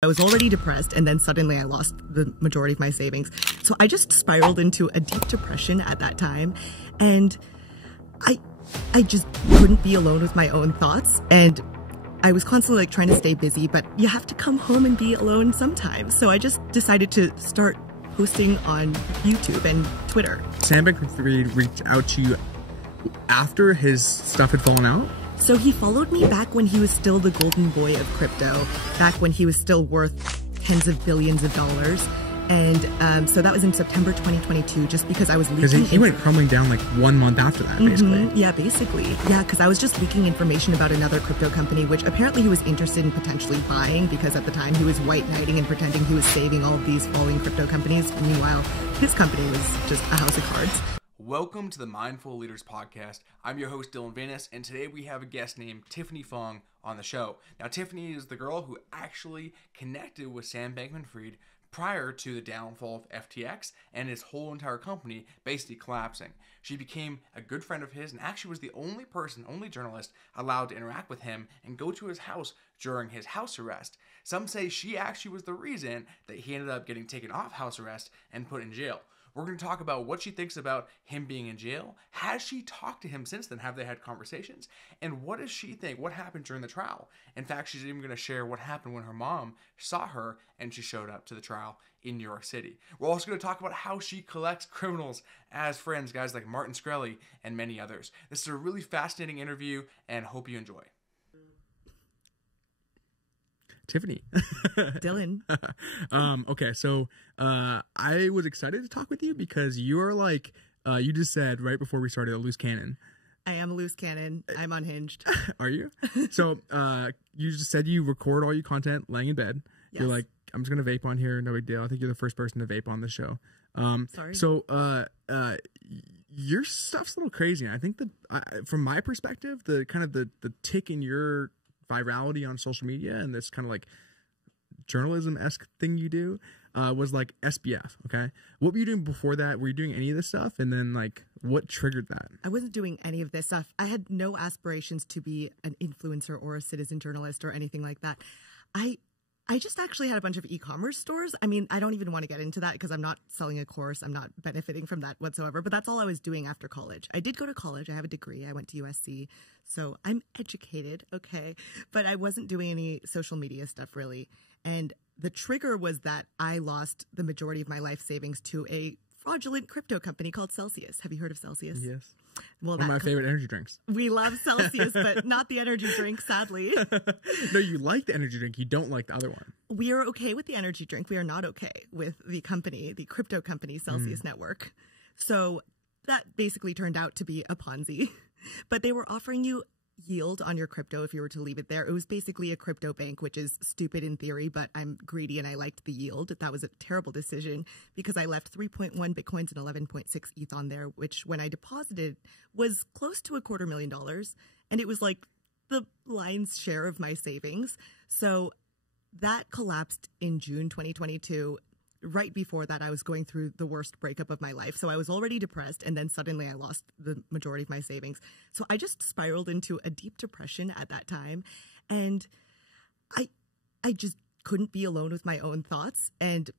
I was already depressed, and then suddenly I lost the majority of my savings. So I just spiraled into a deep depression at that time, and I just couldn't be alone with my own thoughts, and I was constantly like trying to stay busy, but you have to come home and be alone sometimes. So I just decided to start posting on YouTube and Twitter. Sam Bankman-Fried reached out to you after his stuff had fallen out? So he followed me back when he was still the golden boy of crypto, back when he was still worth tens of billions of dollars. And so that was in September 2022, just because I was leaking. Because he went crumbling down like 1 month after that, basically. Yeah, basically. Yeah, because I was just leaking information about another crypto company, which apparently he was interested in potentially buying, because at the time he was white knighting and pretending he was saving all of these falling crypto companies. Meanwhile, his company was just a house of cards. Welcome to the Mindful Leaders Podcast. I'm your host, Dylan Venus, and today we have a guest named Tiffany Fong on the show. Now, Tiffany is the girl who actually connected with Sam Bankman-Fried prior to the downfall of FTX and his whole entire company basically collapsing. She became a good friend of his and actually was the only journalist allowed to interact with him and go to his house during his house arrest. Some say she actually was the reason that he ended up getting taken off house arrest and put in jail. We're going to talk about what she thinks about him being in jail. Has she talked to him since then? Have they had conversations? And what does she think? What happened during the trial? In fact, she's even going to share what happened when her mom saw her and she showed up to the trial in New York City. We're also going to talk about how she collects criminals as friends, guys like Shkreli and many others. This is a really fascinating interview and hope you enjoy. Tiffany. Dylan. Okay, so I was excited to talk with you because you are like, you just said right before we started, a loose cannon. I am a loose cannon. I'm unhinged. Are you? So you just said you record all your content laying in bed. Yes. You're like, I'm just going to vape on here. No big deal. I think you're the first person to vape on the show. Sorry. So your stuff's a little crazy. And I think that from my perspective, the kind of the tick in your virality on social media and this kind of like journalism-esque thing you do was like SBF. Okay, what were you doing before that? Were you doing any of this stuff? And then like what triggered that? I wasn't doing any of this stuff. I had no aspirations to be an influencer or a citizen journalist or anything like that. I just actually had a bunch of e-commerce stores. I mean, I don't even want to get into that because I'm not selling a course. I'm not benefiting from that whatsoever. But that's all I was doing after college. I did go to college. I have a degree. I went to USC. So I'm educated, okay? But I wasn't doing any social media stuff really. And the trigger was that I lost the majority of my life savings to a fraudulent crypto company called Celsius. Have you heard of Celsius? Yes. Well, one of my favorite energy drinks. We love Celsius, but not the energy drink, sadly. No, you like the energy drink. You don't like the other one. We are okay with the energy drink. We are not okay with the company, the crypto company, Celsius Network. So that basically turned out to be a Ponzi. But they were offering you yield on your crypto if you were to leave it there. It was basically a crypto bank, which is stupid in theory, but I'm greedy and I liked the yield. That was a terrible decision because I left 3.1 Bitcoins and 11.6 ETH on there, which when I deposited was close to $250,000. And it was like the lion's share of my savings. So that collapsed in June 2022. Right before that, I was going through the worst breakup of my life. So I was already depressed, and then suddenly I lost the majority of my savings. So I just spiraled into a deep depression at that time. And I just couldn't be alone with my own thoughts. And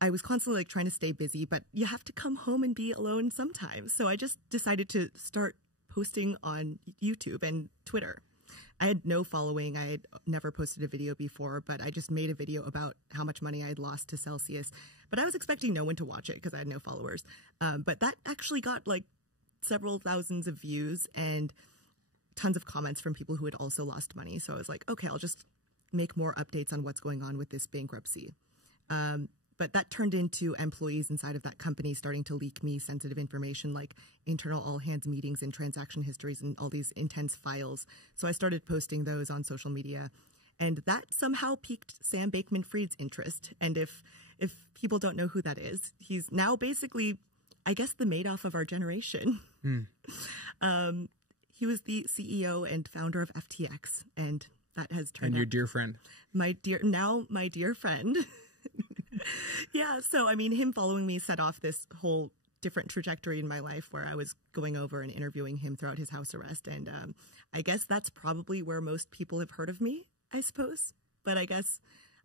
I was constantly like trying to stay busy, but you have to come home and be alone sometimes. So I just decided to start posting on YouTube and Twitter. I had no following. I had never posted a video before, but I just made a video about how much money I had lost to Celsius. But I was expecting no one to watch it because I had no followers. But that actually got like several thousands of views and tons of comments from people who had also lost money. So I was like, okay, I'll just make more updates on what's going on with this bankruptcy. But that turned into employees inside of that company starting to leak me sensitive information like internal all-hands meetings and transaction histories and all these intense files. So I started posting those on social media. And that somehow piqued Sam Bankman-Fried's interest. And if people don't know who that is, he's now basically, I guess, the Madoff of our generation. He was the CEO and founder of FTX. And that has turned out... And your dear friend. My dear friend. Yeah, so I mean, him following me set off this whole different trajectory in my life where I was going over and interviewing him throughout his house arrest. And I guess that's probably where most people have heard of me, I suppose. But I guess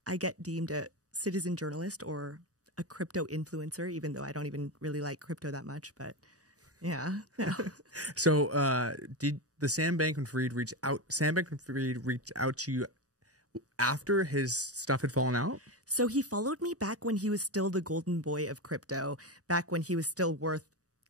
I get deemed a citizen journalist or a crypto influencer, even though I don't even really like crypto that much. But yeah. So did the Sam Bankman-Fried reach out? Sam Bankman-Fried reached out to you after his stuff had fallen out? So he followed me back when he was still the golden boy of crypto, back when he was still worth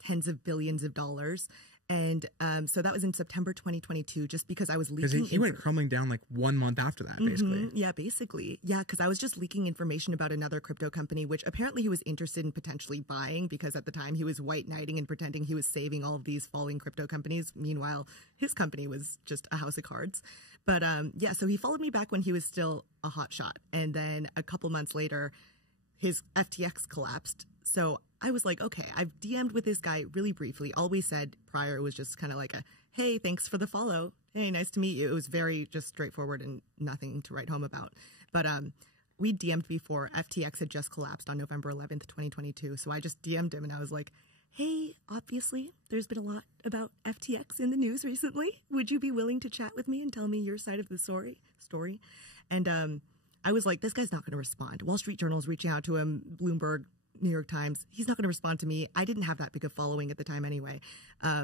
tens of billions of dollars. And so that was in September 2022, just because I was leaking. Because he went crumbling down like 1 month after that, basically. Yeah, basically. Yeah, because I was just leaking information about another crypto company, which apparently he was interested in potentially buying, because at the time he was white knighting and pretending he was saving all of these falling crypto companies. Meanwhile, his company was just a house of cards. But yeah, so he followed me back when he was still a hotshot. And then a couple months later, his FTX collapsed. So I was like, okay, I've DM'd with this guy really briefly. All we said prior was just kind of like a, hey, thanks for the follow. Hey, nice to meet you. It was very just straightforward and nothing to write home about. But we DM'd before. FTX had just collapsed on November 11th, 2022. So I just DM'd him and I was like, hey, obviously there's been a lot about FTX in the news recently. Would you be willing to chat with me and tell me your side of the story? And I was like, this guy's not going to respond. Wall Street Journal's reaching out to him, Bloomberg, New York Times. He's not going to respond to me. I didn't have that big a following at the time anyway.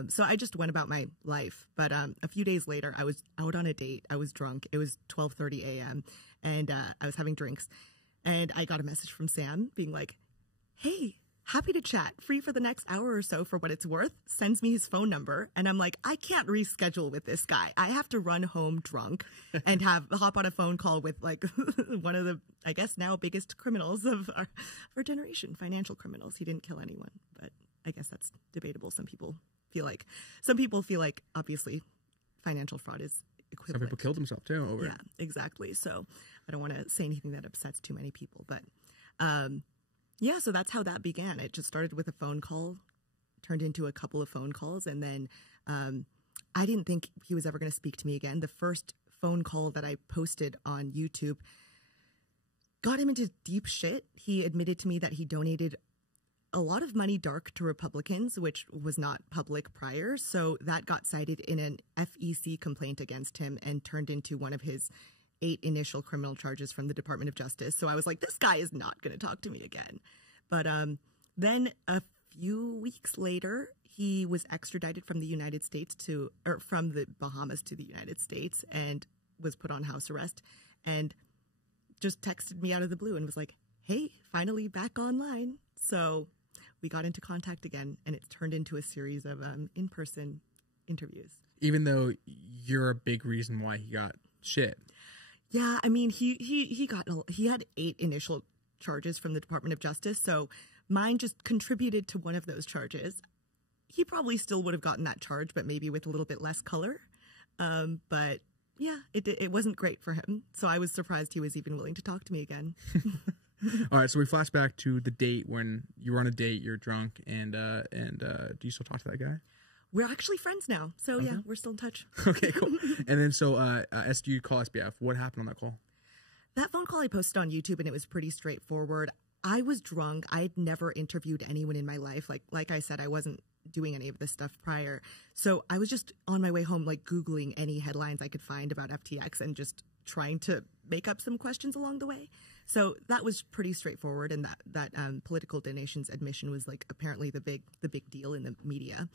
So I just went about my life. But a few days later, I was out on a date. I was drunk. It was 12:30 a.m. and I was having drinks. And I got a message from Sam being like, hey, happy to chat, free for the next hour or so for what it's worth. Sends me his phone number. And I'm like, I can't reschedule with this guy. I have to run home drunk and hop on a phone call with like one of the, I guess now biggest criminals of our generation, financial criminals. He didn't kill anyone, but I guess that's debatable. Some people feel like obviously financial fraud is equivalent. Some people killed themselves too over it. Yeah, exactly. So I don't want to say anything that upsets too many people, but yeah, so that's how that began. It just started with a phone call, turned into a couple of phone calls, and then I didn't think he was ever going to speak to me again. The first phone call that I posted on YouTube got him into deep shit. He admitted to me that he donated a lot of money dark to Republicans, which was not public prior. So that got cited in an FEC complaint against him and turned into one of his 8 initial criminal charges from the Department of Justice. So I was like, this guy is not going to talk to me again. But then a few weeks later, he was extradited from the United States from the Bahamas to the United States and was put on house arrest and just texted me out of the blue and was like, hey, finally back online. So we got into contact again, and it turned into a series of in-person interviews. Even though you're a big reason why he got shit. Yeah, I mean, he had 8 initial charges from the Department of Justice, so mine just contributed to one of those charges. He probably still would have gotten that charge, but maybe with a little bit less color. But yeah, it wasn't great for him. So I was surprised he was even willing to talk to me again. All right, so we flash back to the date when you were on a date, you're drunk, and do you still talk to that guy? We're actually friends now. So yeah, we're still in touch. Okay, cool. And then so SDU call SBF. What happened on that call? That phone call I posted on YouTube, and it was pretty straightforward. I was drunk. I'd never interviewed anyone in my life. Like I said, I wasn't doing any of this stuff prior. So I was just on my way home, like Googling any headlines I could find about FTX and just trying to make up some questions along the way. So that was pretty straightforward. And that political donations admission was like apparently the big deal in the media.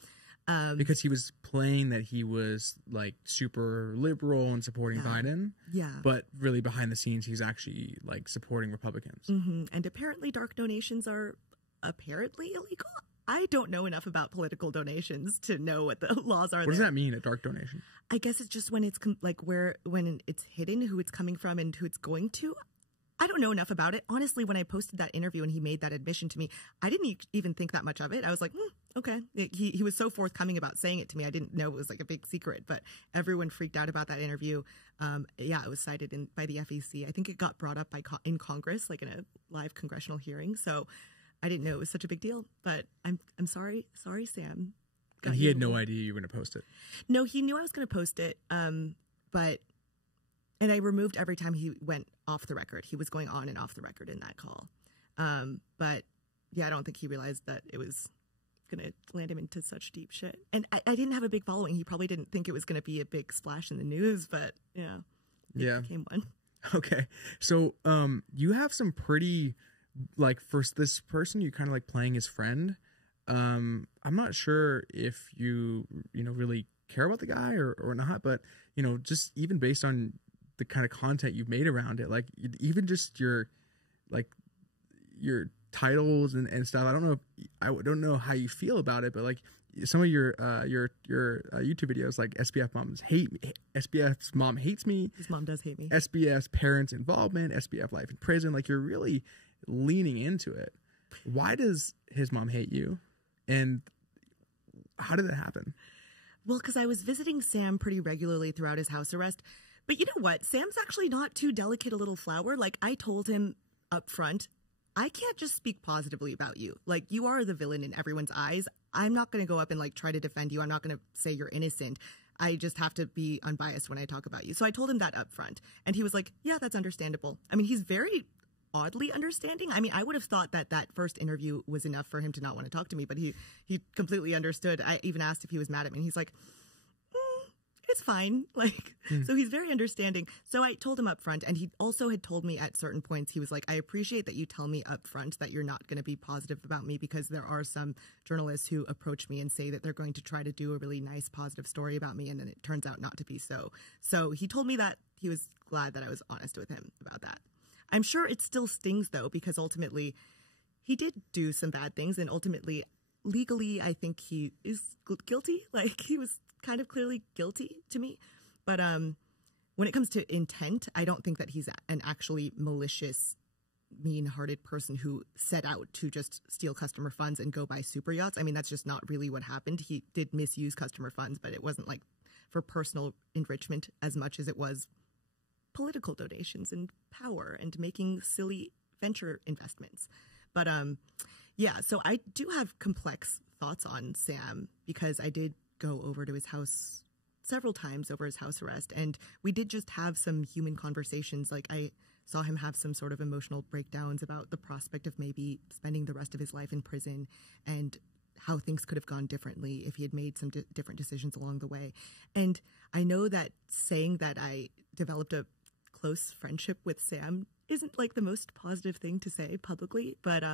Because he was playing that he was like super liberal and supporting Biden. Yeah. But really behind the scenes, he's actually like supporting Republicans. And apparently dark donations are apparently illegal. I don't know enough about political donations to know what the laws are. What does that mean, a dark donation? I guess it's just when it's when it's hidden, who it's coming from and who it's going to. I don't know enough about it. Honestly, when I posted that interview and he made that admission to me, I didn't even think that much of it. I was like, okay. He was so forthcoming about saying it to me. I didn't know it was like a big secret, but everyone freaked out about that interview. Yeah, it was cited by the FEC. I think it got brought up in Congress, like in a live congressional hearing. So I didn't know it was such a big deal, but I'm sorry. Sorry, Sam. And he had no idea you were going to post it. No, he knew I was going to post it. And I removed every time he went off the record. He was going on and off the record in that call. But yeah, I don't think he realized that it was going to land him into such deep shit. And I didn't have a big following. He probably didn't think it was going to be a big splash in the news, but yeah, it became one. Okay. So, you have some pretty, like, for this person, you kind of like playing his friend. I'm not sure if you really care about the guy or not, but, just even based on the kind of content you've made around it, like, even just your titles and stuff. I don't know how you feel about it, but like some of your YouTube videos, like SBF moms hate me, SBF's mom hates me, His mom does hate me, SBF's parents involvement, SBF life in prison. Like, you're really leaning into it. Why does his mom hate you, and how did that happen? Well, because I was visiting Sam pretty regularly throughout his house arrest. But you know what? Sam's actually not too delicate a little flower. Like, I told him up front, I can't just speak positively about you. Like, you are the villain in everyone's eyes. I'm not going to go up and like try to defend you. I'm not going to say you're innocent. I just have to be unbiased when I talk about you. So I told him that up front, and he was like, yeah, that's understandable. I mean, he's very oddly understanding. I mean, I would have thought that first interview was enough for him to not want to talk to me, but he completely understood. I even asked if he was mad at me, and he's like, it's fine. Like, so he's very understanding. So I told him up front, and he also had told me at certain points, he was like, I appreciate that you tell me up front that you're not going to be positive about me, because there are some journalists who approach me and say that they're going to try to do a really nice, positive story about me, and then it turns out not to be so. So he told me that he was glad that I was honest with him about that. I'm sure it still stings, though, because ultimately he did do some bad things, and ultimately, legally, I think he is guilty. Like, he was kind of clearly guilty to me. But when it comes to intent, I don't think that he's an actually malicious, mean-hearted person who set out to just steal customer funds and go buy super yachts. I mean, that's just not really what happened. He did misuse customer funds, but it wasn't like for personal enrichment as much as it was political donations and power and making silly venture investments. But yeah, so I do have complex thoughts on Sam, because I did go over to his house several times over his house arrest, and we did just have some human conversations. Like, I saw him have some sort of emotional breakdowns about the prospect of maybe spending the rest of his life in prison, and how things could have gone differently if he had made some different decisions along the way. And I know that saying that I developed a close friendship with Sam isn't like the most positive thing to say publicly, but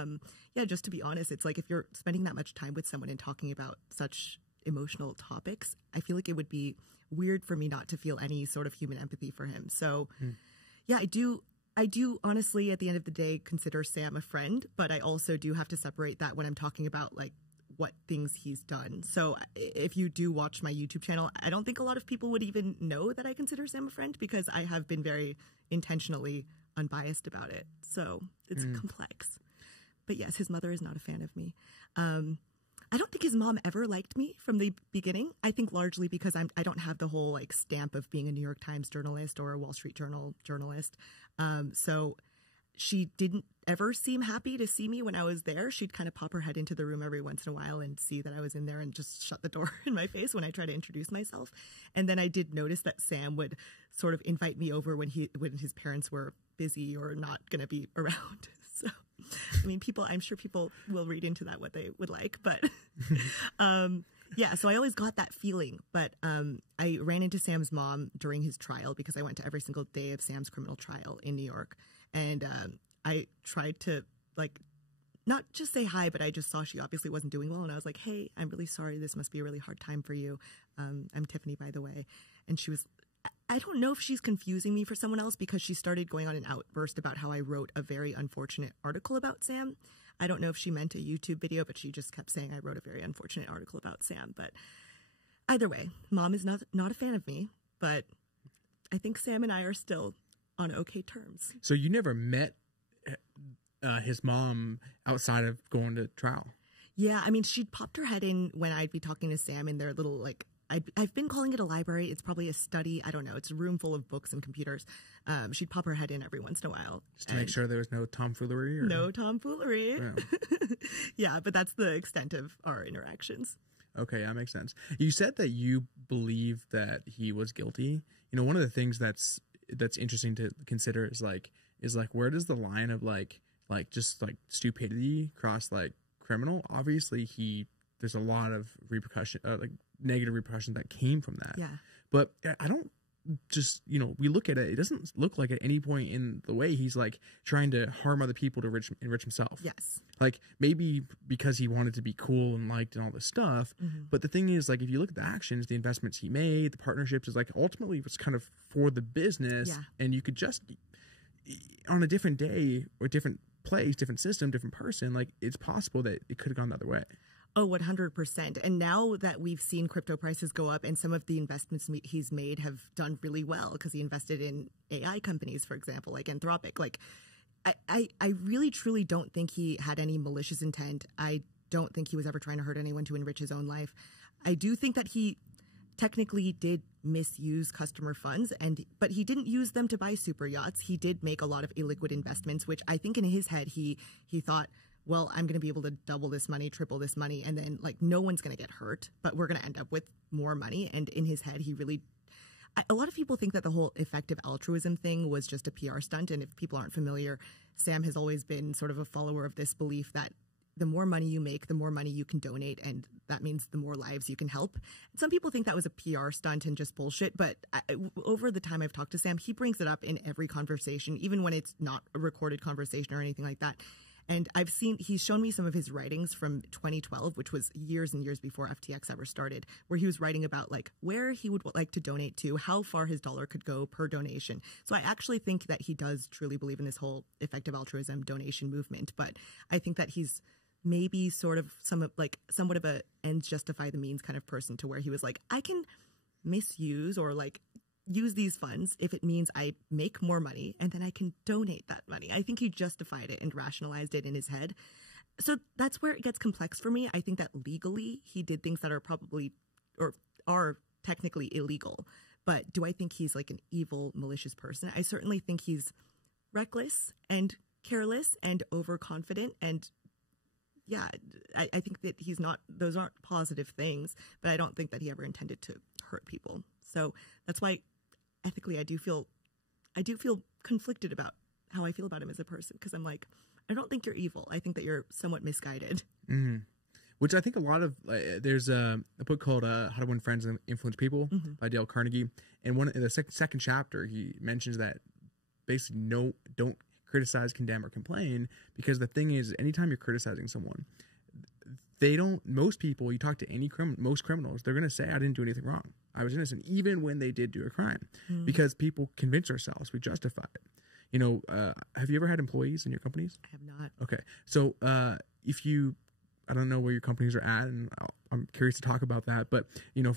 yeah, just to be honest, it's like if you're spending that much time with someone and talking about such emotional topics, I feel like it would be weird for me not to feel any sort of human empathy for him. So yeah, I do honestly, at the end of the day, consider Sam a friend, but I also do have to separate that when I'm talking about like what things he's done. So if you do watch my YouTube channel, I don't think a lot of people would even know that I consider Sam a friend, because I have been very intentionally unbiased about it. So it's complex. But yes, his mother is not a fan of me. I don't think his mom ever liked me from the beginning. I think largely because I don't have the whole like stamp of being a New York Times journalist or a Wall Street Journal journalist. So she didn't ever seem happy to see me when I was there. She'd kind of pop her head into the room every once in a while and see that I was in there and just shut the door in my face when I tried to introduce myself. And then I did notice that Sam would sort of invite me over when his parents were busy or not going to be around. So, I mean, I'm sure people will read into that what they would like, but yeah, so I always got that feeling. But I ran into Sam's mom during his trial, because I went to every single day of Sam's criminal trial in New York. And I tried to, like, not just say hi, but I just saw she obviously wasn't doing well. And I was like, hey, I'm really sorry. This must be a really hard time for you. I'm Tiffany, by the way. And she was, I don't know if she's confusing me for someone else, because she started going on an outburst about how I wrote a very unfortunate article about Sam. I don't know if she meant a YouTube video, but she just kept saying I wrote a very unfortunate article about Sam. But either way, Mom is not a fan of me, but I think Sam and I are still on okay terms. So you never met his mom outside of going to trial? Yeah, I mean, she'd popped her head in when I'd be talking to Sam in their little, like, I've been calling it a library. It's probably a study. I don't know. It's a room full of books and computers. She'd pop her head in every once in a while. Just to make sure there was no tomfoolery? No tomfoolery. Yeah. Yeah, but that's the extent of our interactions. Okay, that makes sense. You said that you believe that he was guilty. You know, one of the things that's interesting to consider is like where does the line of like just like stupidity cross like criminal? Obviously there's a lot of repercussion, like negative repercussions that came from that. Yeah. But I don't just, we look at it, it doesn't look like at any point in the way he's like trying to harm other people to enrich himself. Yes. Like maybe because he wanted to be cool and liked and all this stuff. But the thing is, like, if you look at the actions, the investments he made, the partnerships, is like ultimately was kind of for the business. Yeah. And you could just, on a different day or different place, different system, different person, like it's possible that it could have gone the other way. Oh, 100%. And now that we've seen crypto prices go up and some of the investments he's made have done really well because he invested in AI companies, for example, like Anthropic. Like, I really, truly don't think he had any malicious intent. I don't think he was ever trying to hurt anyone to enrich his own life. I do think that he technically did misuse customer funds, but he didn't use them to buy super yachts. He did make a lot of illiquid investments, which I think in his head he thought, well, I'm going to be able to double this money, triple this money, and then like no one's going to get hurt, but we're going to end up with more money. And in his head, a lot of people think that the whole effective altruism thing was just a PR stunt. And if people aren't familiar, Sam has always been sort of a follower of this belief that the more money you make, the more money you can donate, and that means the more lives you can help. And some people think that was a PR stunt and just bullshit, but over the time I've talked to Sam, he brings it up in every conversation, even when it's not a recorded conversation or anything like that. And he's shown me some of his writings from 2012, which was years and years before FTX ever started, where he was writing about like where he would like to donate to, how far his dollar could go per donation. So I actually think that he does truly believe in this whole effective altruism donation movement. But I think that he's maybe sort of somewhat of a ends justify the means kind of person, to where he was like, I can misuse or like use these funds if it means I make more money and then I can donate that money. I think he justified it and rationalized it in his head. So that's where it gets complex for me. I think that legally he did things that are probably or are technically illegal. But do I think he's like an evil, malicious person? I certainly think he's reckless and careless and overconfident. And yeah, I think that he's not, those aren't positive things, but I don't think that he ever intended to hurt people. So that's why ethically I do feel conflicted about how I feel about him as a person, because I'm like, I don't think you're evil. I think that you're somewhat misguided. Which I think a lot of there's a book called How to Win Friends and Influence People by Dale Carnegie, and in the second chapter he mentions that basically don't criticize, condemn, or complain, because the thing is, anytime you're criticizing someone, most people, you talk to most criminals, they're going to say, I didn't do anything wrong. I was innocent, even when they did do a crime, because people convince ourselves, we justify it. Have you ever had employees in your companies? I have not. Okay. So I don't know where your companies are at, and I'm curious to talk about that. But,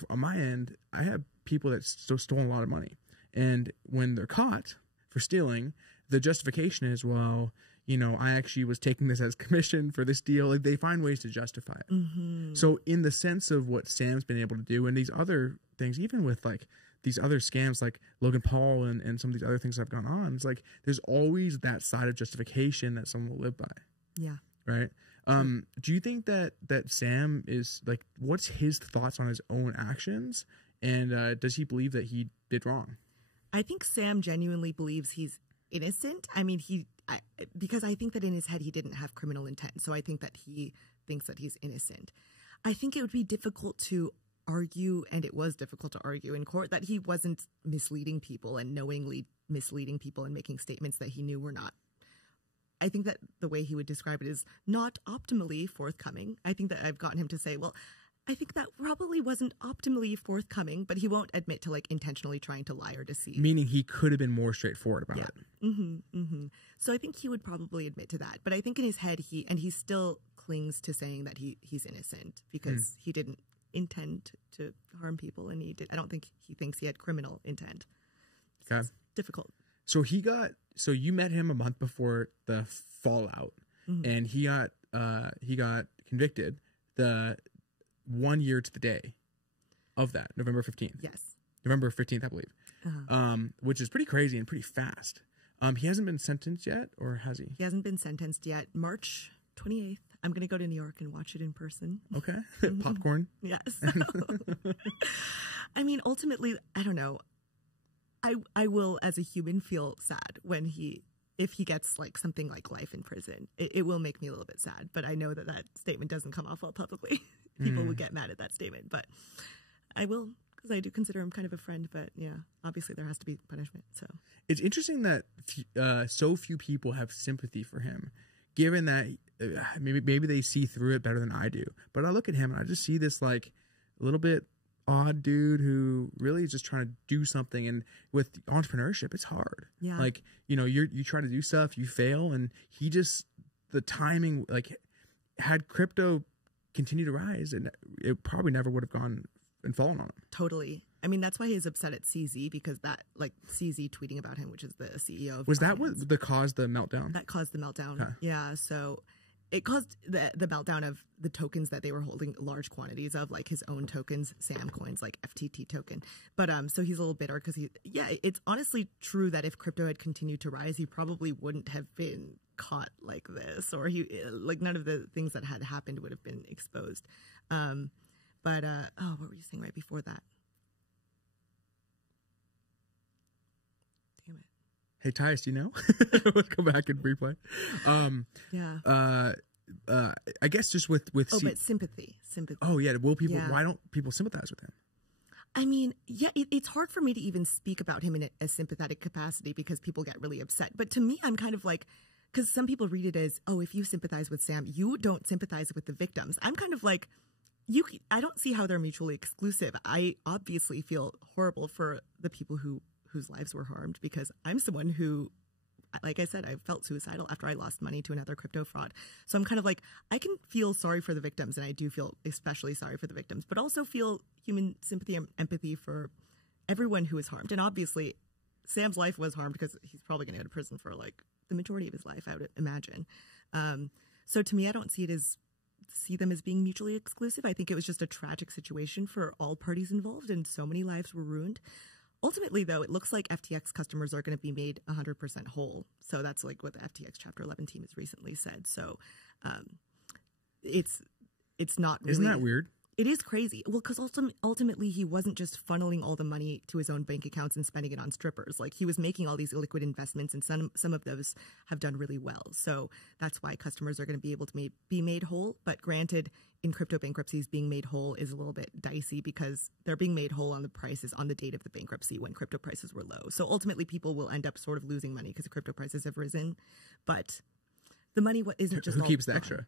on my end, I have people that stole a lot of money. And when they're caught for stealing, the justification is, well, I actually was taking this as commission for this deal. Like, they find ways to justify it. So in the sense of what Sam's been able to do and these other things, even with like these other scams like Logan Paul and some of these other things that have gone on, it's like there's always that side of justification that someone will live by. Yeah. Right. Do you think that Sam is like, what's his thoughts on his own actions? And does he believe that he did wrong? I think Sam genuinely believes he's innocent. I mean, because I think that in his head he didn't have criminal intent. So I think that he thinks that he's innocent. I think it would be difficult to argue, and it was difficult to argue in court, that he wasn't misleading people and knowingly misleading people and making statements that he knew were not. I think that the way he would describe it is not optimally forthcoming. I think that I've gotten him to say, well, I think that probably wasn't optimally forthcoming, but he won't admit to like intentionally trying to lie or deceive. Meaning he could have been more straightforward about it. So I think he would probably admit to that. But I think in his head, he still clings to saying that he's innocent because he didn't intend to harm people, and I don't think he thinks he had criminal intent. So it's difficult. So you met him a month before the fallout, and he got convicted the 1 year to the day of that, November 15th. Yes. November 15th, I believe, which is pretty crazy and pretty fast. He hasn't been sentenced yet, or has he? He hasn't been sentenced yet. March 28th. I'm going to go to New York and watch it in person. Okay. Popcorn? Yes. I mean, ultimately, I don't know. I will, as a human, feel sad if he gets like something like life in prison. It will make me a little bit sad, but I know that statement doesn't come off well publicly. People would get mad at that statement, but I will because I do consider him kind of a friend. But yeah, obviously there has to be punishment. So it's interesting that so few people have sympathy for him, given that maybe they see through it better than I do. But I look at him and I just see this like a little bit odd dude who really is just trying to do something. And with entrepreneurship, it's hard. Yeah. Like, you know, you try to do stuff, you fail, and he just, the timing, like, had crypto continue to rise, and it probably never would have gone and fallen on him. Totally. I mean, that's why he's upset at CZ, because that, like, CZ tweeting about him, which is the CEO of Was that Binance, what caused the meltdown? that caused the meltdown. Huh. Yeah. So it caused the meltdown of the tokens that they were holding large quantities of, like his own tokens, Sam coins, like FTT token. But so he's a little bitter because it's honestly true that if crypto had continued to rise, he probably wouldn't have been caught like this, or none of the things that had happened would have been exposed. But what were you saying right before that? Damn it. Hey, Tyus, do you know? Let's go back and replay. Yeah. I guess just with but sympathy. Oh yeah, will people? Yeah. Why don't people sympathize with him? I mean, yeah, it's hard for me to even speak about him in a sympathetic capacity because people get really upset. But to me, I'm kind of like, because some people read it as, oh, if you sympathize with Sam, you don't sympathize with the victims. I'm kind of like, I don't see how they're mutually exclusive. I obviously feel horrible for the people whose lives were harmed, because I'm someone who, like I said, I felt suicidal after I lost money to another crypto fraud. So I'm kind of like, I can feel sorry for the victims, and I do feel especially sorry for the victims, but also feel human sympathy and empathy for everyone who is harmed. And obviously, Sam's life was harmed because he's probably going to go to prison for like the majority of his life, I would imagine. So to me, I don't see them as being mutually exclusive. I think it was just a tragic situation for all parties involved, and so many lives were ruined. Ultimately, though, it looks like FTX customers are going to be made 100% whole. So that's like what the FTX Chapter 11 team has recently said. So it's not really... Isn't that weird? It is crazy. Well, because ultimately he wasn't just funneling all the money to his own bank accounts and spending it on strippers. Like, he was making all these illiquid investments, and some of those have done really well. So that's why customers are going to be able to be made whole. But granted, in crypto bankruptcies, being made whole is a little bit dicey because they're being made whole on the prices on the date of the bankruptcy when crypto prices were low. So ultimately, people will end up sort of losing money because the crypto prices have risen. But the money isn't just who keeps the extra?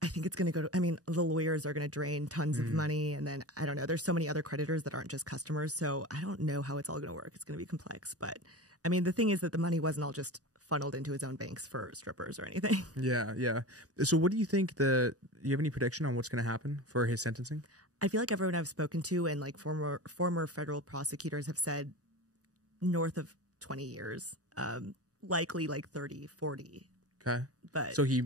I think it's going to go to, I mean, the lawyers are going to drain tons of money. And then, I don't know, there's so many other creditors that aren't just customers. So I don't know how it's all going to work. It's going to be complex. But I mean, the thing is that the money wasn't all just funneled into his own banks for strippers or anything. Yeah, yeah. So what do you think do you have any prediction on what's going to happen for his sentencing? I feel like everyone I've spoken to and like former federal prosecutors have said north of 20 years, likely like 30, 40. Okay. But so he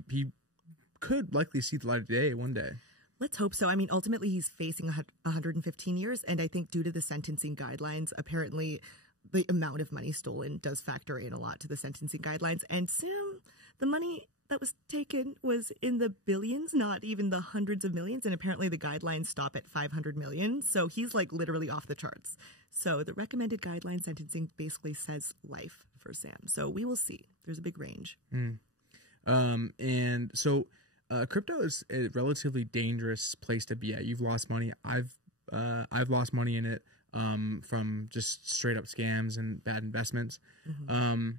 could likely see the light of day one day. Let's hope so. I mean, ultimately, he's facing 115 years. And I think due to the sentencing guidelines, apparently the amount of money stolen does factor in a lot to the sentencing guidelines. And Sam, the money that was taken was in the billions, not even the hundreds of millions. And apparently the guidelines stop at 500 million. So he's like literally off the charts. So the recommended guideline sentencing basically says life for Sam. So we will see. There's a big range. And so crypto is a relatively dangerous place to be at. You've lost money. I've lost money in it from just straight up scams and bad investments. And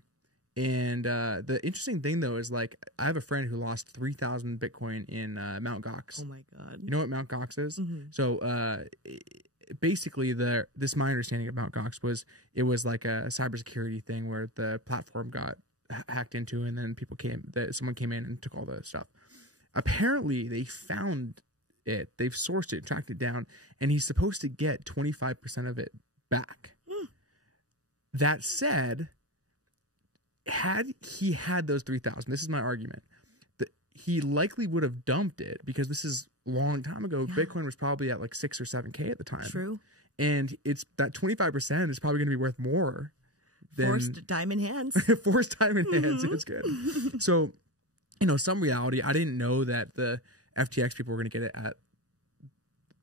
the interesting thing though is, like, I have a friend who lost 3,000 Bitcoin in Mt. Gox. Oh my God. You know what Mt. Gox is? So basically, this is my understanding of Mt. Gox was it was like a cybersecurity thing where the platform got hacked into, and then someone came in and took all the stuff. Apparently, they found it. They've sourced it, tracked it down, and he's supposed to get 25% of it back. That said, had he had those 3,000, this is my argument, that he likely would have dumped it, because this is a long time ago. Yeah. Bitcoin was probably at like 6 or 7K at the time. True. And it's that 25% is probably going to be worth more than forced diamond hands. Forced diamond hands. It's good. So, some reality. I didn't know that the FTX people were going to get it at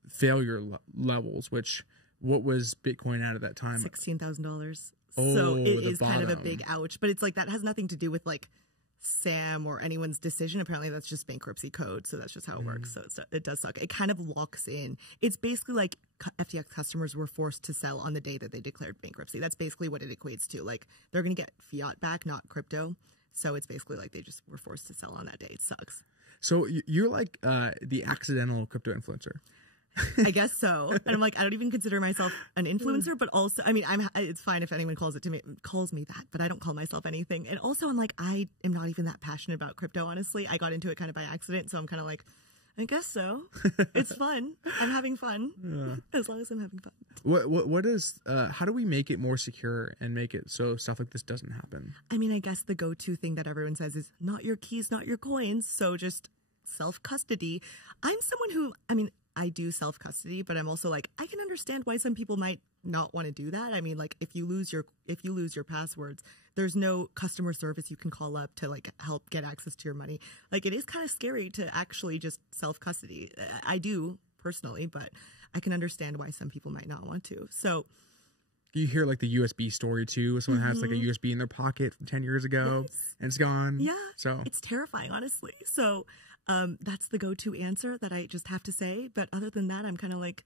failure levels, what was Bitcoin at that time? $16,000. Oh, so it is kind of a big ouch, but it's like that has nothing to do with like Sam or anyone's decision. Apparently that's just bankruptcy code, so that's just how it works. So it does suck. It kind of locks in. It's basically like FTX customers were forced to sell on the day that they declared bankruptcy. That's basically what it equates to. Like, they're going to get fiat back, not crypto. So it's basically like they just were forced to sell on that day. It sucks. So you're like the accidental crypto influencer. I guess so. And I'm like, I don't even consider myself an influencer, but also, I mean, it's fine if anyone calls me that, but I don't call myself anything. And also I'm like, I am not even that passionate about crypto, honestly. I got into it kind of by accident. So I'm kind of like, I guess so. It's fun. I'm having fun. Yeah. As long as I'm having fun. What is, how do we make it more secure and make it so stuff like this doesn't happen? I mean, I guess the go-to thing that everyone says is not your keys, not your coins. So just self-custody. I'm someone who, I mean, I do self-custody, but I'm also like, I can understand why some people might not want to do that. I mean, like, if you lose your passwords, there's no customer service you can call up to like help get access to your money. Like, it is kind of scary to actually just self-custody. I do personally, but I can understand why some people might not want to. So you hear like the USB story too. Someone has like a USB in their pocket from 10 years ago and it's gone. Yeah. So it's terrifying, honestly. So that's the go-to answer that I just have to say. But other than that, I'm kind of like,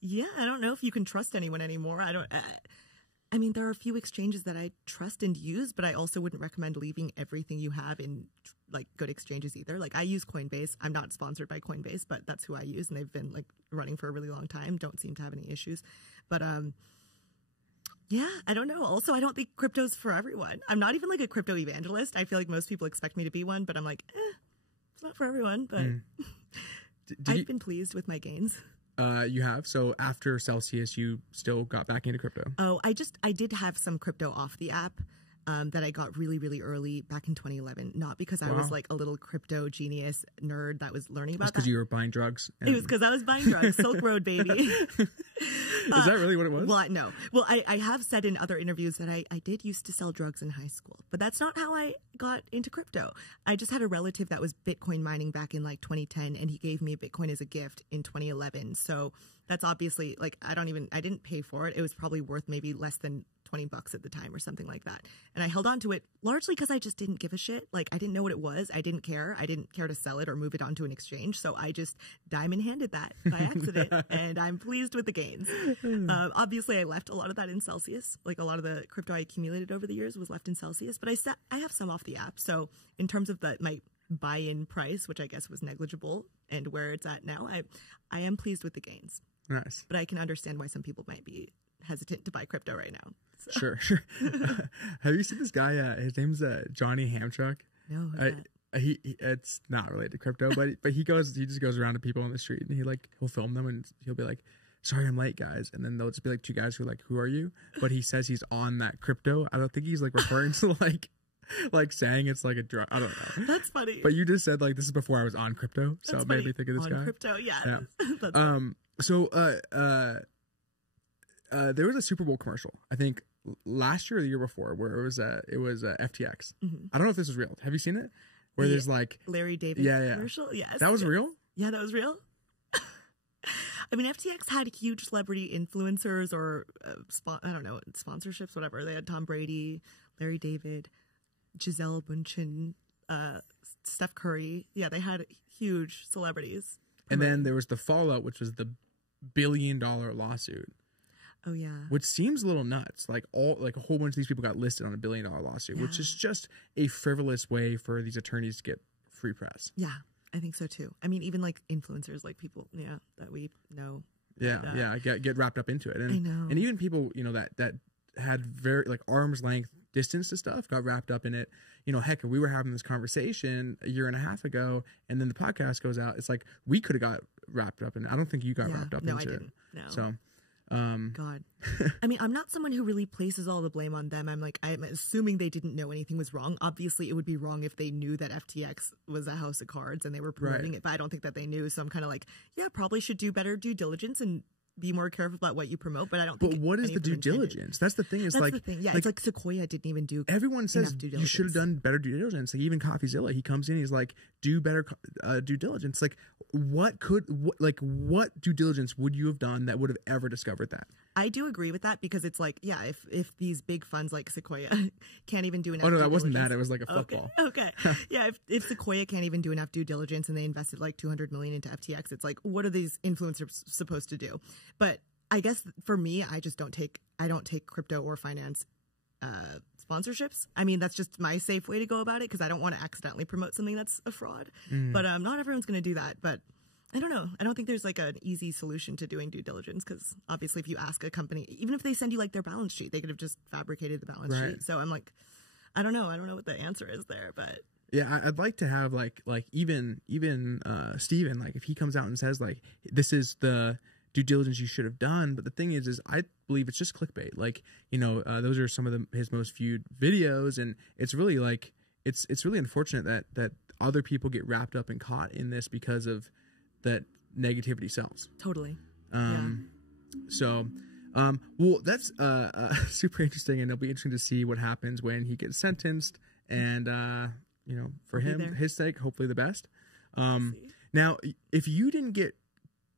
yeah, I don't know if you can trust anyone anymore. I mean, there are a few exchanges that I trust and use, but I also wouldn't recommend leaving everything you have in like good exchanges either. Like, I use Coinbase. I'm not sponsored by Coinbase, but that's who I use. And they've been like running for a really long time. Don't seem to have any issues. But, yeah, I don't know. Also, I don't think crypto's for everyone. I'm not even like a crypto evangelist. I feel like most people expect me to be one, but I'm like, it's not for everyone. But I've been pleased with my gains. You have. So after Celsius, you still got back into crypto. Oh, I did have some crypto off the app. That I got really, really early back in 2011. Not because I was like a little crypto genius nerd that was learning about that. Because you were buying drugs? It was because I was buying drugs. Silk Road, baby. Is that really what it was? Well, no. Well, I have said in other interviews that I did used to sell drugs in high school. But that's not how I got into crypto. I just had a relative that was Bitcoin mining back in like 2010. And he gave me Bitcoin as a gift in 2011. So that's obviously like, I didn't pay for it. It was probably worth maybe less than $20 at the time or something like that. And I held on to it largely because I just didn't give a shit. Like, I didn't know what it was. I didn't care. I didn't care to sell it or move it onto an exchange. So I just diamond handed that by accident and I'm pleased with the gains. Obviously I left a lot of that in Celsius. Like, a lot of the crypto I accumulated over the years was left in Celsius, but I have some off the app. So in terms of my buy-in price, which I guess was negligible, and where it's at now, I am pleased with the gains. Nice. But I can understand why some people might be hesitant to buy crypto right now. So. Sure. Have you seen this guy? His name's Johnny Hamchuck. No. He it's not related to crypto, but he just goes around to people on the street and he'll film them and he'll be like, "Sorry, I'm late, guys," and then they'll just be like two guys who are like, "Who are you?" But he says he's on that crypto. I don't think he's like referring to like saying it's like a drug. I don't know. That's funny. But you just said like this is before I was on crypto, so it made me think of this guy. On crypto, yeah. There was a Super Bowl commercial, I think last year or the year before, where it was FTX. I don't know if this is real. Have you seen it? Where there's like Larry David commercial? Yes. That was real? Yeah, that was real. I mean, FTX had huge celebrity influencers or I don't know, sponsorships, whatever. They had Tom Brady, Larry David, Gisele Bündchen, Steph Curry. Yeah, they had huge celebrities. And then there was the fallout, which was the $1 billion lawsuit. Oh yeah. Which seems a little nuts. Like a whole bunch of these people got listed on $1 billion lawsuit, which is just a frivolous way for these attorneys to get free press. Yeah, I think so too. I mean, even like influencers, like people, that we know. Get wrapped up into it. And, I know. And even people, that had very like arm's length distance to stuff got wrapped up in it. Heck, we were having this conversation a year and a half ago, and then the podcast goes out. It's like we could have got wrapped up in it. I don't think you got wrapped up into it. No, I didn't. No. So. God. I mean, I'm not someone who really places all the blame on them. I'm assuming they didn't know anything was wrong. Obviously, it would be wrong if they knew that FTX was a house of cards and they were promoting it, but I don't think that they knew. So I'm kind of like, yeah, probably should do better due diligence and be more careful about what you promote, but I don't think. But what is the due diligence? That's the thing. That's the thing. Yeah, it's like Sequoia didn't even do. Everyone says you should have done better due diligence. Like even CoffeeZilla, he comes in, he's like, do better due diligence. Like what due diligence would you have done that would have ever discovered that? I do agree with that because it's like, yeah, if these big funds like Sequoia can't even do enough. Oh no, due that wasn't diligence- that. It was like a football. Okay. Yeah. If Sequoia can't even do enough due diligence and they invested like $200 million into FTX, it's like, what are these influencers supposed to do? But I guess for me, I don't take crypto or finance sponsorships. I mean, that's just my safe way to go about it because I don't want to accidentally promote something that's a fraud. But not everyone's going to do that. But I don't know. I don't think there's like an easy solution to doing due diligence because obviously if you ask a company, even if they send you like their balance sheet, they could have just fabricated the balance sheet. So I'm like, I don't know. I don't know what the answer is there, but yeah, I'd like to have like even Steven, like if he comes out and says like this is the due diligence you should have done, but the thing is I believe it's just clickbait. Like, you know, those are some of his most viewed videos, and it's really like it's really unfortunate that other people get wrapped up and caught in this because of that negativity sells. Totally. So, well, that's super interesting, and it'll be interesting to see what happens when he gets sentenced. And you know, for his sake, hopefully the best. Now, if you didn't get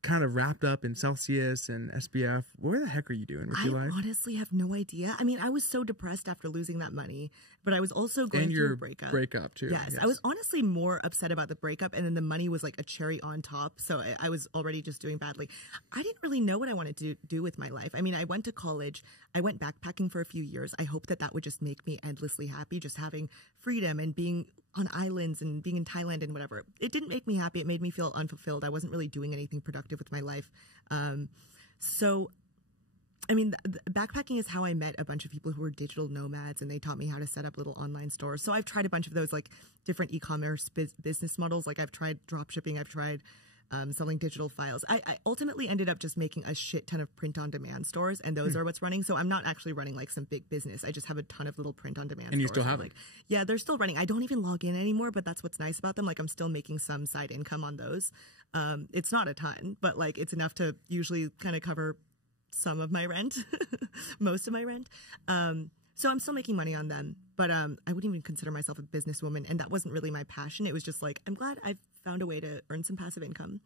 kind of wrapped up in Celsius and SBF, where the heck are you doing with your life? I honestly have no idea. I mean, I was so depressed after losing that money, but I was also going through a breakup. Too. Yes, I was honestly more upset about the breakup, and then the money was like a cherry on top. So I was already just doing badly. I didn't really know what I wanted to do with my life. I mean, I went to college. I went backpacking for a few years. I hoped that would just make me endlessly happy, just having freedom and being on islands and being in Thailand and whatever. It didn't make me happy. It made me feel unfulfilled. I wasn't really doing anything productive with my life. So, I mean, backpacking is how I met a bunch of people who were digital nomads, and they taught me how to set up little online stores. So I've tried a bunch of those like different e-commerce business models. Like I've tried drop shipping. I've tried selling digital files. I ultimately ended up just making a shit ton of print-on-demand stores, and those are what's running. So I'm not actually running like some big business. I just have a ton of little print-on-demand stores. And you still have them? Yeah, they're still running. I don't even log in anymore, but that's what's nice about them. Like I'm still making some side income on those. It's not a ton, but like it's enough to usually kind of cover some of my rent, most of my rent. So I'm still making money on them, but I wouldn't even consider myself a businesswoman, and that wasn't really my passion. It was just like, I'm glad I've found a way to earn some passive income,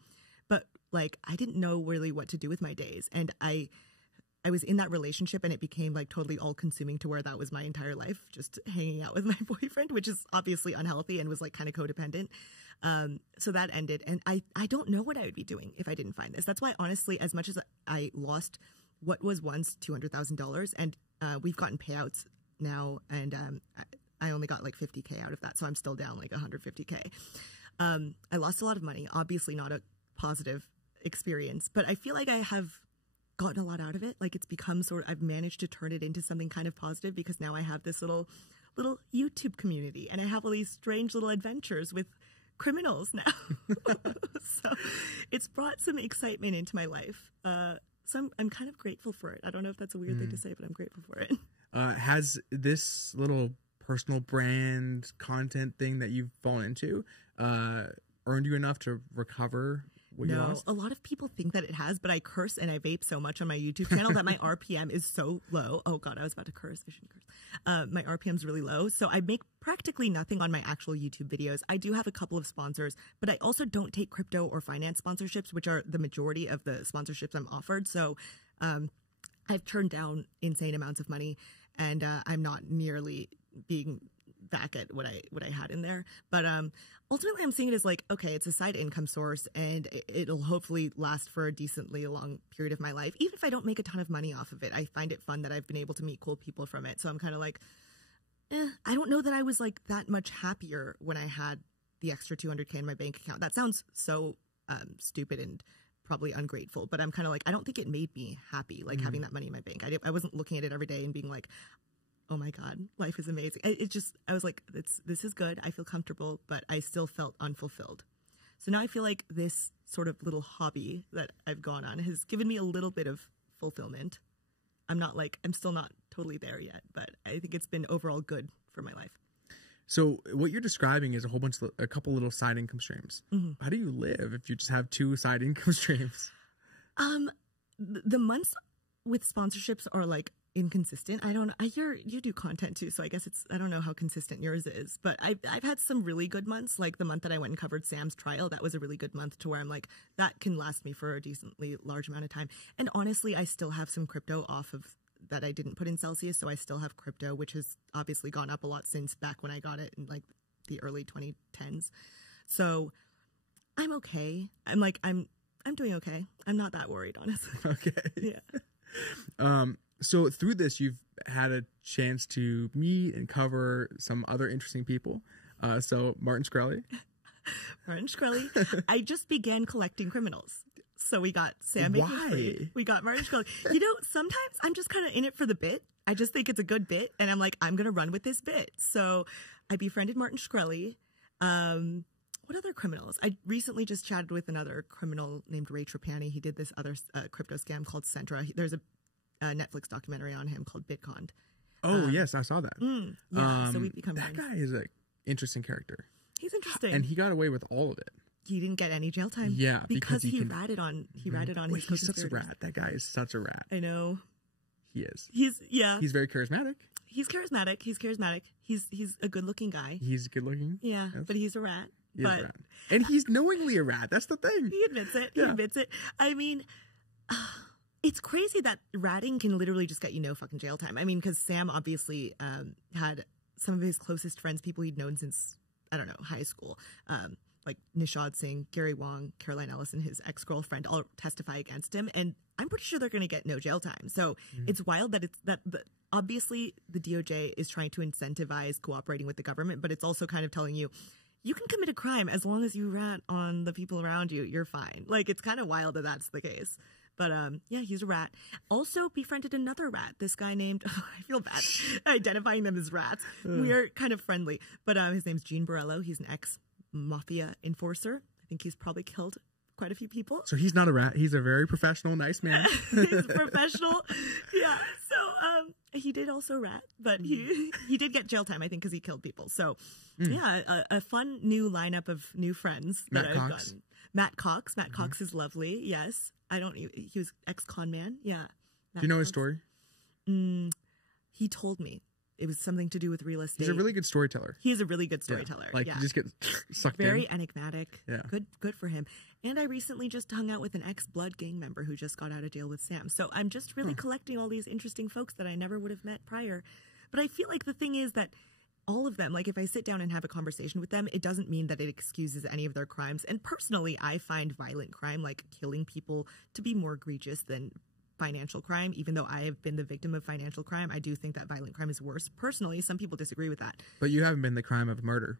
but like I didn't know really what to do with my days, and I was in that relationship, and it became like totally all consuming to where that was my entire life, just hanging out with my boyfriend, which is obviously unhealthy and was like kind of codependent. So that ended, and I don't know what I would be doing if I didn't find this. That's why, honestly, as much as I lost what was once $200,000, and we've gotten payouts now, and I only got like $50K out of that, so I'm still down like $150K. I lost a lot of money, obviously not a positive experience, but I feel like I have gotten a lot out of it. Like it's become I've managed to turn it into something kind of positive because now I have this little YouTube community, and I have all these strange little adventures with criminals now. So it's brought some excitement into my life. So I'm kind of grateful for it. I don't know if that's a weird thing to say, but I'm grateful for it. Has this little personal brand content thing that you've fallen into earned you enough to recover what you lost? A lot of people think that it has, but I curse and I vape so much on my YouTube channel that my RPM is so low. Oh God, I was about to curse. I shouldn't curse. My RPM is really low, so I make practically nothing on my actual YouTube videos. I do have a couple of sponsors, but I also don't take crypto or finance sponsorships, which are the majority of the sponsorships I'm offered. So I've turned down insane amounts of money, and I'm not nearly being back at what I had in there. But ultimately I'm seeing it as like, okay, it's a side income source, and it'll hopefully last for a decently long period of my life. Even if I don't make a ton of money off of it, I find it fun that I've been able to meet cool people from it. So I'm kind of like, I don't know that I was like that much happier when I had the extra $200K in my bank account. That sounds so stupid and probably ungrateful, but I'm kind of like, I don't think it made me happy, like having that money in my bank. I wasn't looking at it every day and being like, oh my God, life is amazing. I was like, this is good. I feel comfortable, but I still felt unfulfilled. So now I feel like this sort of little hobby that I've gone on has given me a little bit of fulfillment. I'm still not totally there yet, but I think it's been overall good for my life. So what you're describing is a couple little side income streams. How do you live if you just have two side income streams? The months with sponsorships are like inconsistent. I don't know. You do content too, so I guess I don't know how consistent yours is, but I've had some really good months. Like the month that I went and covered Sam's trial, that was a really good month to where I'm like, that can last me for a decently large amount of time. And honestly, I still have some crypto off of that I didn't put in Celsius, so I still have crypto, which has obviously gone up a lot since back when I got it in like the early 2010s. So I'm okay. I'm doing okay. I'm not that worried, honestly. Okay. Yeah. So through this, you've had a chance to meet and cover some other interesting people. So Martin Shkreli. Martin Shkreli. I just began collecting criminals. So we got Sam Bankman-Fried. We got Martin Shkreli. Sometimes I'm just kind of in it for the bit. I just think it's a good bit. And I'm like, I'm going to run with this bit. So I befriended Martin Shkreli. What other criminals? I recently just chatted with another criminal named Ray Trapani. He did this other crypto scam called Centra. There's a Netflix documentary on him called Bitcon. Oh, yes, I saw that. So we've become that friends. guy is an interesting character. He's interesting. And he got away with all of it. He didn't get any jail time. Yeah, because he ratted on his he's such a rat. That guy is such a rat. I know. He is. He's very charismatic. He's charismatic. He's a good looking guy. He's good looking. Yeah, yes. But he's a rat. He is a rat. And he's knowingly a rat. That's the thing. He admits it. He admits it. I mean, it's crazy that ratting can literally just get you no fucking jail time. I mean, because Sam obviously had some of his closest friends, people he'd known since, I don't know, high school, like Nishad Singh, Gary Wong, Caroline Ellison, his ex-girlfriend, all testify against him. And I'm pretty sure they're going to get no jail time. So it's wild that obviously the DOJ is trying to incentivize cooperating with the government, but it's also kind of telling you, you can commit a crime as long as you rat on the people around you. You're fine. Like, it's kind of wild that that's the case. But yeah, he's a rat. Also befriended another rat. This guy named, I feel bad identifying them as rats. We're kind of friendly. But his name's Gene Borello. He's an ex-mafia enforcer. I think he's probably killed quite a few people. So he's not a rat. He's a very professional, nice man. He's professional. Yeah. So he did also rat, but he did get jail time, I think, because he killed people. So yeah, a fun new lineup of new friends that I've gotten. Matt Cox. Matt Cox is lovely. Yes. He was ex-con man. Yeah. Do you know his story? He told me. It was something to do with real estate. He's a really good storyteller. He is a really good storyteller. Yeah. Like, you just get sucked Very in. enigmatic. Yeah. Good for him. And I recently just hung out with an ex-Blood gang member who just got out of jail with Sam. So I'm just really collecting all these interesting folks that I never would have met prior. But I feel like the thing is that all of them, like if I sit down and have a conversation with them, it doesn't mean that it excuses any of their crimes. And personally, I find violent crime, like killing people, to be more egregious than financial crime. Even though I have been the victim of financial crime, I do think that violent crime is worse. Personally, some people disagree with that. But you haven't been the crime of murder.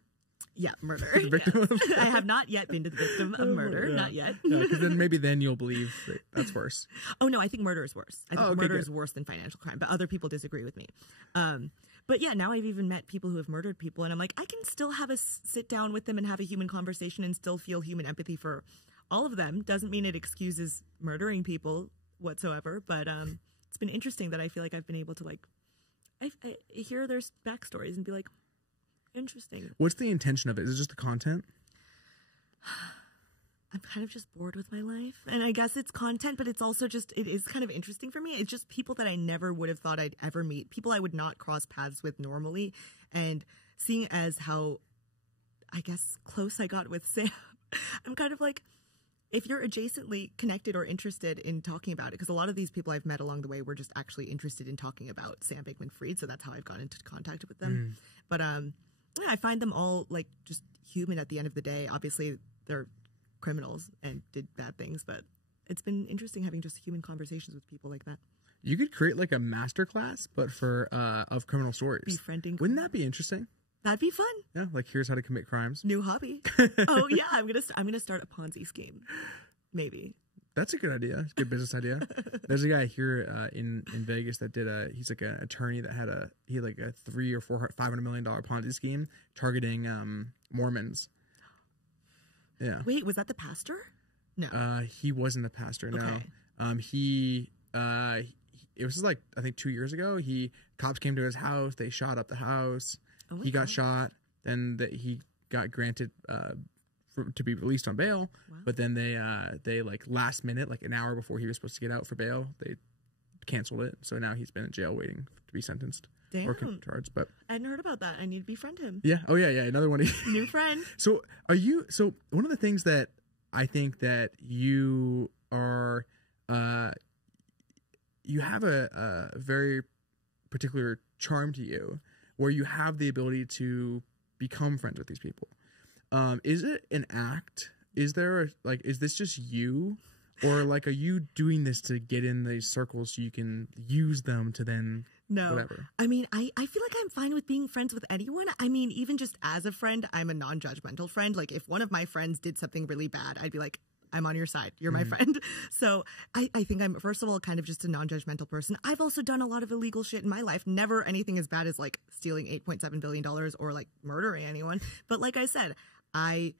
Yeah, murder. Victim of I have not yet been to the victim of murder. Yeah. Not yet. Yeah, because then you'll believe that's worse. Oh, no, I think murder is worse. I think murder is worse than financial crime, but other people disagree with me. But yeah, now I've even met people who have murdered people, and I'm like, I can still have a sit down with them and have a human conversation and still feel human empathy for all of them. Doesn't mean it excuses murdering people whatsoever, but it's been interesting that I feel like I've been able to, like, I hear their backstories and be like, interesting. What's the intention of it? Is it just the content? I'm kind of just bored with my life. And I guess it's content, but it's also just, it is kind of interesting for me. It's just people that I never would have thought I'd ever meet. People I would not cross paths with normally. And seeing as how, I guess, close I got with Sam, I'm kind of like, if you're adjacently connected or interested in talking about it, because a lot of these people I've met along the way were just actually interested in talking about Sam Bankman-Fried. So that's how I've gotten into contact with them. But yeah, I find them all like just human at the end of the day. Obviously, they're criminals and did bad things, but it's been interesting having just human conversations with people like that. You could create like a masterclass, but for of criminal stories. Befriending. Wouldn't that be interesting? That'd be fun. Yeah, like here's how to commit crimes. New hobby. Oh yeah, I'm gonna start a Ponzi scheme. Maybe. That's a good idea. It's a good business idea. There's a guy here in Vegas that did he's like an attorney that had a $300 or $500 million Ponzi scheme targeting Mormons. Yeah. Wait, was that the pastor? No. He wasn't a pastor. No. Okay. It was like, I think 2 years ago, cops came to his house. They shot up the house. Oh he got shot. Then he got granted to be released on bail. Wow. But then they like last minute, like an hour before he was supposed to get out for bail, they canceled it. So now he's been in jail waiting to be sentenced or charged. But I hadn't heard about that. I need to befriend him. Yeah. Oh yeah. Another one. New friend. So one of the things that I think that you are, you have a very particular charm to you, where you have the ability to become friends with these people. Is it an act? Is this just you? Or like, are you doing this to get in these circles so you can use them to then whatever? I mean, I feel like I'm fine with being friends with anyone. I mean, even just as a friend, I'm a non-judgmental friend. Like if one of my friends did something really bad, I'd be like, I'm on your side. You're my friend. So I think I'm, first of all, kind of just a non-judgmental person. I've also done a lot of illegal shit in my life. Never anything as bad as like stealing $8.7 billion or like murdering anyone. But like I said, I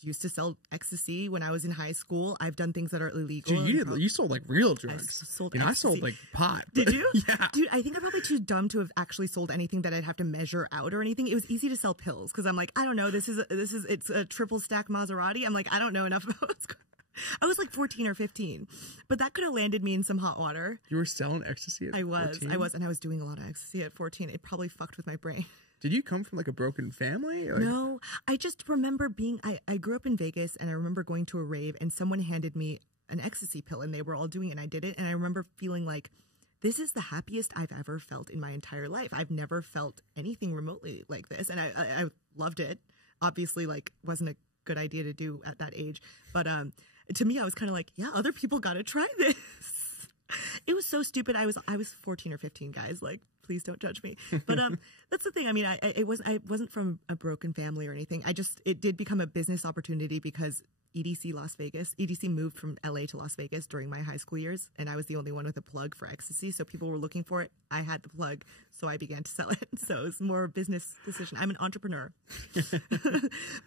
used to sell ecstasy when I was in high school. I've done things that are illegal. Dude, you sold like real drugs. I sold like pot. Did you? Yeah. Dude, I think I'm probably too dumb to have actually sold anything that I'd have to measure out or anything. It was easy to sell pills because I'm like, I don't know. It's a triple stack Maserati. I'm like, I don't know enough about what's going on. I was like 14 or 15, but that could have landed me in some hot water. You were selling ecstasy at 14? I was, and I was doing a lot of ecstasy at 14. It probably fucked with my brain. Did you come from like a broken family? Like... No, I just remember I grew up in Vegas, and I remember going to a rave and someone handed me an ecstasy pill and they were all doing it and I did it. And I remember feeling like, this is the happiest I've ever felt in my entire life. I've never felt anything remotely like this. And I loved it. Obviously, like, wasn't a good idea to do at that age. But to me, I was kind of like, yeah, other people got to try this. It was so stupid. I was 14 or 15, guys. Like, please don't judge me. But that's the thing. I mean, I wasn't from a broken family or anything. It did become a business opportunity because EDC moved from LA to Las Vegas during my high school years, and I was the only one with a plug for ecstasy. So people were looking for it. I had the plug, so I began to sell it. So it was more a business decision. I'm an entrepreneur.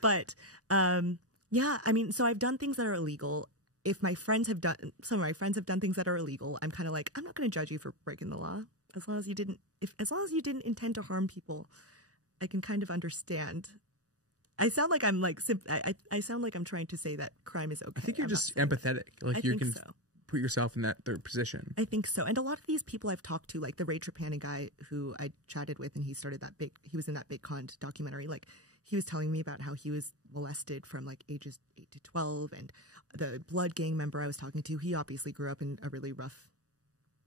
But yeah, I mean, so I've done things that are illegal. If some of my friends have done things that are illegal, I'm kind of like, I'm not going to judge you for breaking the law. As long as you didn't intend to harm people, I can kind of understand. I sound like I'm like, I sound like I'm trying to say that crime is okay. I think you're just empathetic. Like you can put yourself in their position. I think so. And a lot of these people I've talked to, like the Ray Trapani guy who I chatted with, and he was in that Big Con documentary. Like, he was telling me about how he was molested from like ages 8 to 12. And the blood gang member I was talking to, he obviously grew up in a really rough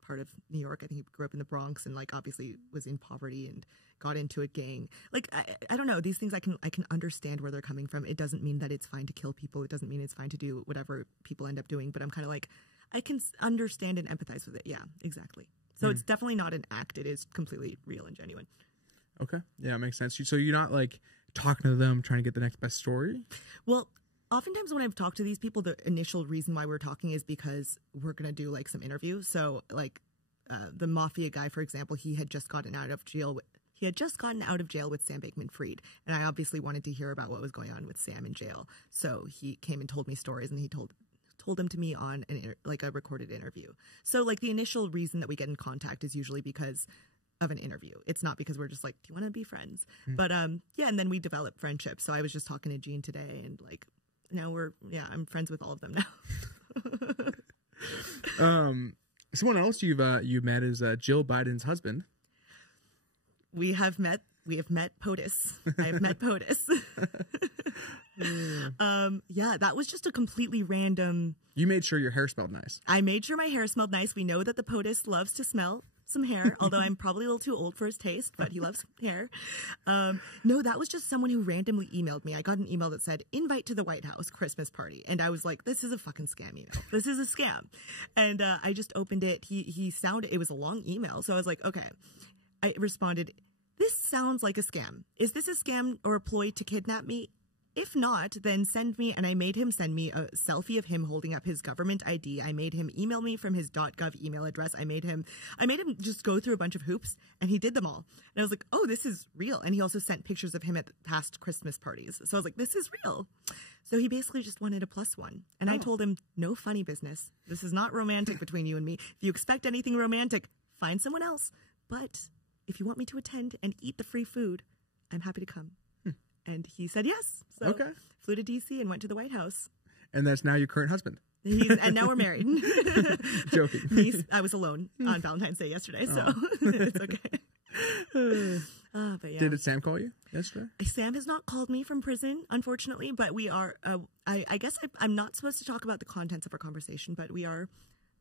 part of New York. I think he grew up in the Bronx and like obviously was in poverty and got into a gang. Like, I don't know, these things I can understand where they're coming from. It doesn't mean that it's fine to kill people. It doesn't mean it's fine to do whatever people end up doing. But I'm kind of like, I can understand and empathize with it. Yeah, exactly. So it's definitely not an act. It is completely real and genuine. Okay. Yeah, it makes sense. So you're not like talking to them, trying to get the next best story? Well, oftentimes when I've talked to these people, the initial reason why we're talking is because we're going to do like some interviews. So like the mafia guy, for example, he had just gotten out of jail with Sam Bankman-Fried. And I obviously wanted to hear about what was going on with Sam in jail. So he came and told me stories, and he told them to me on a recorded interview. So like the initial reason that we get in contact is usually because of an interview. It's not because we're just like, do you want to be friends? But yeah, and then we develop friendships. So I was just talking to Jean today, and like now I'm friends with all of them now. Someone else you've met is Jill Biden's husband. We have met POTUS. I have met POTUS. Yeah, that was just a completely random. You made sure your hair smelled nice. I made sure my hair smelled nice. We know that the POTUS loves to smell some hair, although I'm probably a little too old for his taste, but he loves hair. No, that was just someone who randomly emailed me. I got an email that said, invite to the White House Christmas party. And I was like, this is a fucking scam email. This is a scam. And I just opened it. It was a long email. So I was like, okay. I responded, this sounds like a scam. Is this a scam or a ploy to kidnap me? If not, then send me, and I made him send me a selfie of him holding up his government ID. I made him email me from his .gov email address. I made him just go through a bunch of hoops, and he did them all. And I was like, oh, this is real. And he also sent pictures of him at past Christmas parties. So I was like, this is real. So he basically just wanted a +1. And I told him, no funny business. This is not romantic between you and me. If you expect anything romantic, find someone else. But if you want me to attend and eat the free food, I'm happy to come. And he said yes. So flew to D.C. and went to the White House. And that's now your current husband? And now we're married. Joking. I was alone on Valentine's Day yesterday, so it's okay. But yeah. Did Sam call you yesterday? Sam has not called me from prison, unfortunately, but we are, I guess I'm not supposed to talk about the contents of our conversation, but we are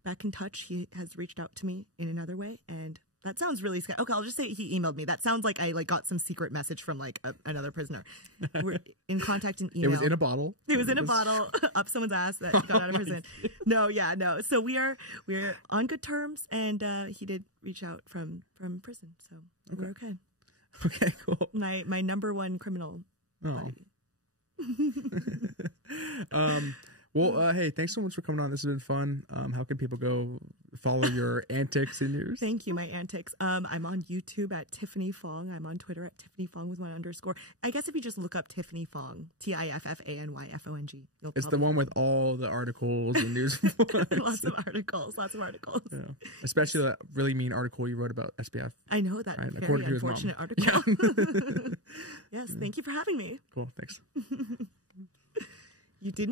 back in touch. He has reached out to me in another way, and that sounds really scary. Okay, I'll just say he emailed me. That sounds like I got some secret message from another prisoner. We're in contact in email. It was in a bottle. It was in a bottle up someone's ass that got out of prison. No. So we're on good terms, and he did reach out from prison, so we're okay. Okay, cool. My number one criminal. Oh. Well, hey, thanks so much for coming on. This has been fun. How can people go follow your antics and news? Thank you, my antics. I'm on YouTube at Tiffany Fong. I'm on Twitter at Tiffany Fong with one underscore. I guess if you just look up Tiffany Fong, TIFFANYFONG. It's the one with all the articles and news. Lots of articles. Yeah. Especially that really mean article you wrote about SBF. I know that very unfortunate article. Yeah. Yes, thank you for having me. Cool, thanks. You didn't.